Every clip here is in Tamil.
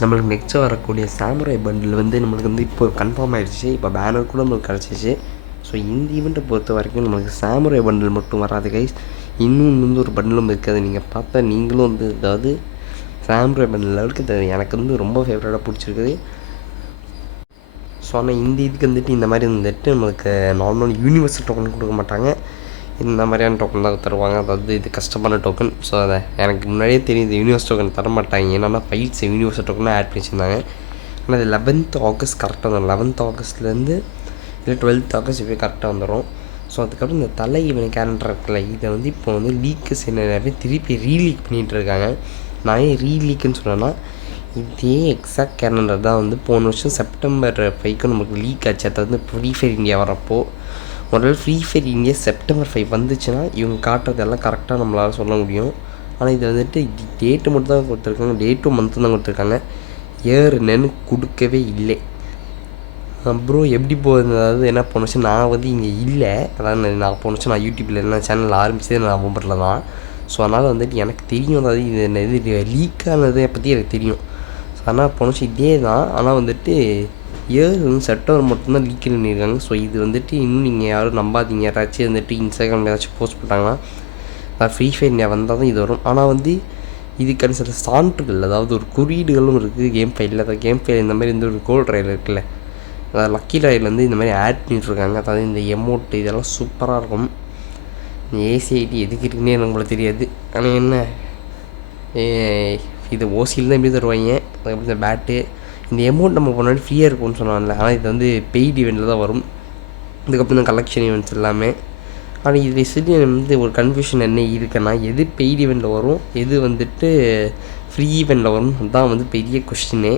நம்மளுக்கு நெக்ஸ்ட்டு வரக்கூடிய சாமுராய் பண்டில் வந்து நம்மளுக்கு வந்து இப்போ கன்ஃபார்ம் ஆகிடுச்சு. இப்போ பேனர் கூட நம்மளுக்கு கிடச்சிச்சு. ஸோ இந்த ஈவெண்ட்டை பொறுத்த வரைக்கும் நம்மளுக்கு சாமுராய் பண்டில் மட்டும் வராது கைஸ். இன்னும் வந்து ஒரு பண்டிலும் இருக்காது. நீங்கள் பார்த்தா நீங்களும் வந்து அதாவது சாமுராய் பண்டில் லெவலுக்கு எனக்கு வந்து ரொம்ப ஃபேவரட்டாக பிடிச்சிருக்குது. ஸோ ஆனால் இந்த இதுக்கு வந்துட்டு இந்த மாதிரி வந்துட்டு நம்மளுக்கு நார்மல் யூனிவர்சல் டோக்கன் கொடுக்க மாட்டாங்க. இந்த மாதிரியான டோக்கன் தான் தருவாங்க. அதாவது இது கஷ்டமான டோக்கன். ஸோ அதை எனக்கு முன்னாடியே தெரியுது யூனிவர்ஸ் டோக்கன் தர மாட்டாங்க. ஏன்னா ஃபைட்ஸ் யூனிவர்சல் டோக்கனாக ஆட் பண்ணி வச்சுருந்தாங்க. ஆனால் அது 11th ஆகஸ்ட் கரெக்டாக வந்துடும். 11th ஆகஸ்ட்லேருந்து இல்லை 12th ஆகஸ்ட் இப்போ கரெக்டாக வந்துடும். ஸோ அதுக்கப்புறம் இந்த தலை இவன் கேரக்டர் இருக்குல்ல, இதை வந்து இப்போ வந்து லீக்கஸ் என்ன திருப்பி ரீலீக் பண்ணிகிட்டு இருக்காங்க. நான் ஏன் ரீலீக்குன்னு சொன்னேன்னா, இதே எக்ஸாக்ட் கேலண்டர் தான் வந்து போன வருஷம் செப்டம்பர் 5க்கு நமக்கு லீக் ஆச்சு. அது வந்து ஃப்ரீ ஃபயர் இந்தியா வரப்போ ஒரு ஃப்ரீ ஃபயர் இந்தியா செப்டம்பர் 5 வந்துச்சுன்னா இவங்க காட்டுறதெல்லாம் கரெக்டாக நம்மளால் சொல்ல முடியும். ஆனால் இது வந்துட்டு டேட்டு மட்டும் தான் கொடுத்துருக்காங்க. டேட்டும் மந்த்தும் தான் கொடுத்துருக்காங்க. இயர் என்னன்னு கொடுக்கவே இல்லை. அப்புறம் எப்படி போகுது, அதாவது என்ன போணுச்சு, நான் வந்து இங்கே இல்லை. அதாவது நான் போணுச்சு நான் யூடியூப்பில் என்ன சேனல் ஆரம்பிச்சதே நான் நவம்பரில் தான். ஸோ அதனால் வந்துட்டு எனக்கு தெரியும். அதாவது இது லீக் ஆனதை பற்றி எனக்கு தெரியும். ஸோ ஆனால் போணுச்சு இதே தான். ஆனால் வந்துட்டு இயர் வந்து செப்டம்பர் மட்டும்தான் லீக் பண்ணியிருக்காங்க. ஸோ இது வந்துட்டு இன்னும் நீங்கள் யாரும் நம்பாதீங்க. யாராச்சும் வந்துட்டு இன்ஸ்டாகிராமில் ஏதாச்சும் போஸ்ட் போட்டாங்கன்னா ஃப்ரீ ஃபயர் இந்தியா வந்தால் தான் இது வரும். ஆனால் வந்து இதுக்கான சில சான்றுகள், அதாவது ஒரு குறியீடுகளும் இருக்குது கேம் ஃபைலில். அதாவது கேம் ஃபைல் இந்த மாதிரி இந்த ஒரு கோல்ட் ரயில் இருக்குல்ல, அதாவது லக்கி ராயில் வந்து இந்த மாதிரி ஆட் பண்ணிட்டுருக்காங்க. அதாவது இந்த எமௌண்ட் இதெல்லாம் சூப்பராக இருக்கும். இந்த ஏசிஐடி எதுக்கு இருக்குன்னே நம்மளுக்கு தெரியாது. ஆனால் என்ன இது ஓசியில் தான் எப்படி தருவாங்க. அதுக்கப்புறம் இந்த பேட்டு இந்த எமௌண்ட் நம்ம முன்னாடி ஃப்ரீயாக இருக்கும்னு சொன்னாங்கல்ல, ஆனால் இது வந்து பெய்டு ஈவெண்ட்டில் தான் வரும். இதுக்கப்புறம் இந்த கலெக்ஷன் ஈவெண்ட்ஸ் எல்லாமே. ஆனால் இதில் சொல்லி வந்து ஒரு கன்ஃபியூஷன் என்ன இருக்குன்னா, எது பெய்டு ஈவெண்ட்டில் வரும், எது வந்துட்டு ஃப்ரீ ஈவெண்ட்டில் வரும், அதுதான் வந்து பெரிய கொஸ்டினே.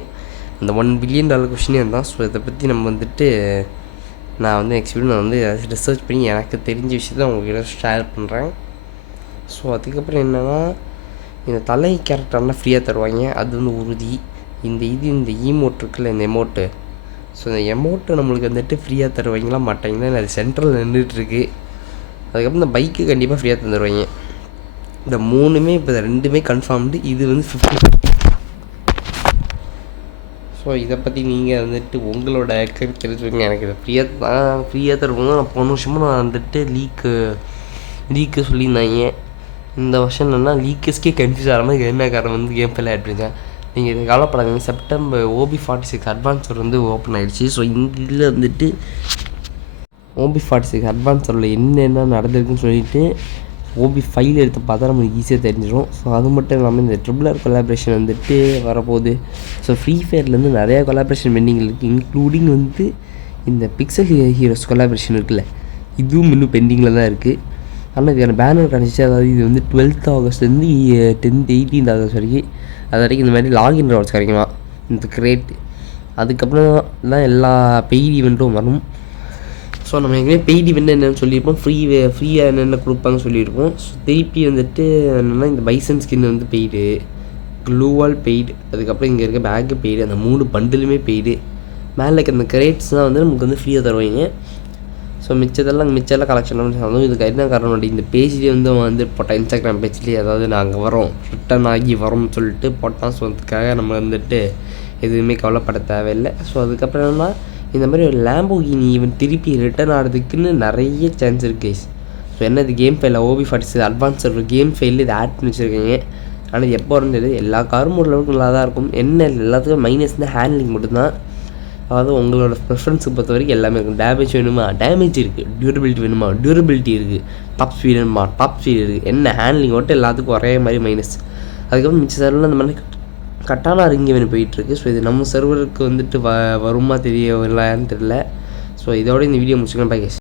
அந்த $1 பில்லியன் கொஸ்டினே தான். ஸோ இதை பற்றி நம்ம வந்துட்டு நான் வந்து நெக்ஸ்ட் வீடியோ நான் வந்து ரிசர்ச் பண்ணி எனக்கு தெரிஞ்ச விஷயத்தை உங்கள்கிட்ட ஷேர் பண்ணுறேன். ஸோ அதுக்கப்புறம் என்னென்னா, இந்த தலை கேரக்டர்லாம் ஃப்ரீயாக தருவாங்க, அது வந்து உறுதி. இந்த ஈமோட் இருக்குல்ல, இந்த எமௌண்ட்டு, ஸோ இந்த எமௌண்ட்டு நம்மளுக்கு வந்துட்டு ஃப்ரீயாக தருவாங்களா மாட்டாங்கன்னா, அது சென்ட்ரலில் நின்றுட்டுருக்கு. அதுக்கப்புறம் இந்த பைக்கு கண்டிப்பாக ஃப்ரீயாக தந்துடுவாங்க. இந்த 3மே இப்போ 2மே கன்ஃபார்ம்டு. இது வந்து 50-50. ஸோ இதை பற்றி நீங்கள் வந்துட்டு உங்களோட கருத்து தெரிஞ்சுக்கோங்க. எனக்கு இதை ஃப்ரீயாக தருவாங்க. நான் போன வருஷமும் நான் வந்துட்டு லீக்கு சொல்லியிருந்தாங்க. இந்த வருஷம் என்னென்னா லீக்கஸ்க்கே கன்ஃபியூஸ் ஆகிற மாதிரி என்ன காரணம் வந்து கேம் ஃபைல் ஆட் பண்ணியிருக்கேன். நீங்கள் இது கவலைப்படாதீங்க. செப்டம்பர் OB46 அட்வான்ஸர் வந்து ஓப்பன் ஆகிடுச்சு. ஸோ இந்த இதில் வந்துட்டு OB46 அட்வான்ஸரில் என்னென்ன நடந்திருக்குன்னு சொல்லிட்டு OB5 எடுத்து பார்த்தா நம்மளுக்கு ஈஸியாக தெரிஞ்சிடும். ஸோ அது மட்டும் இல்லாமல் இந்த RRR கொலாபரேஷன் வந்துட்டு வரப்போகுது. ஸோ ஃப்ரீ ஃபயர்லேருந்து நிறையா கொலாபரேஷன் பெண்டிங் இருக்குது. இன்க்ளூடிங் வந்து இந்த பிக்சல் ஹீரோஸ் கொலாபரேஷன் இருக்குல்ல, இதுவும் இன்னும் பெண்டிங்கில் தான் இருக்குது. ஆனால் இதுக்கான பேனர் கிடச்சிச்சு. அதாவது இது வந்து 12th ஆகஸ்ட்லேருந்து 18th ஆகஸ்ட் வரைக்கும், அது வரைக்கும் இந்த மாதிரி லாகின் ரிவார்ட்ஸ் கிடைக்குமா இந்த கிரேட். அதுக்கப்புறம் தான் எல்லா பெய்டு ஈவெண்ட்டும் வரும். ஸோ நம்ம எங்கேயுமே பெய்டு ஈவெண்ட் என்னென்னு சொல்லியிருப்போம், ஃப்ரீயாக என்னென்ன கொடுப்பாங்கன்னு சொல்லியிருப்போம். ஸோ திருப்பி வந்துட்டு என்னென்னா இந்த பைசன் ஸ்கின் வந்து பெய்டு, க்ளூவால் பெய்டு, அதுக்கப்புறம் இங்கே இருக்க பேக்கு பெய்டு, அந்த 3 பண்டிலுமே பெய்டு. மேலே இருக்க அந்த கிரேட்ஸ் தான் வந்து நமக்கு வந்து ஃப்ரீயாக தருவாங்க. ஸோ மிச்செல்லாம் கலெக்ஷன் அதுவும் இதுக்கு என்ன காரணம், இந்த பேஜ்லேயே வந்து போட்டால் இன்ஸ்டாகிராம் பேஜ்லேயே, அதாவது நாங்கள் வரோம் ரிட்டன் ஆகி வரோம்னு சொல்லிட்டு போட்டால். ஸோ அதுக்காக நம்ம வந்துட்டு எதுவுமே கவலைப்பட தேவையில்லை. ஸோ அதுக்கப்புறம் என்னன்னா, இந்த மாதிரி ஒரு லேம்போகினி ஈவெண்ட் திருப்பி ரிட்டன் ஆகிறதுக்குன்னு நிறைய சான்ஸ் இருக்குது. ஸோ என்ன இது கேம் ஃபைலில் OB46 அட்வான்ஸர் கேம் ஃபைலில் இதை ஆட் பண்ணி வச்சுருக்கீங்க. ஆனால் எப்போ இருந்தது எல்லா காரும் ஒரு அளவுக்கு நல்லா தான் இருக்கும். என்ன எல்லாத்துக்கும் மைனஸ் தான் ஹேண்ட்லிங் மட்டும்தான். அதாவது உங்களோட ப்ரிஃபரன்ஸுக்கு பொறுத்த வரைக்கும் எல்லாமே இருக்கும். டேமேஜ் வேணுமா, டேமேஜ் இருக்குது. டியூரபிலிட்டி வேணுமா, டியூரபிலிட்டி இருக்குது. டாப் ஸ்பீட் வேணுமா, டாப் ஸ்பீட் இருக்குது. என்ன ஹேண்ட்லிங் மட்டும் எல்லாத்துக்கும் ஒரே மாதிரி மைனஸ். அதுக்கப்புறம் மிச்ச சர்வரில் அந்த மாதிரி கட்டானா ரிங்கி வேணும் போயிட்டுருக்கு. ஸோ இது நம்ம சர்வருக்கு வந்துட்டு வருமா தெரியலான்னு தெரியல. ஸோ இதோட இந்த வீடியோ முடிச்சுக்கலாம். பாய்.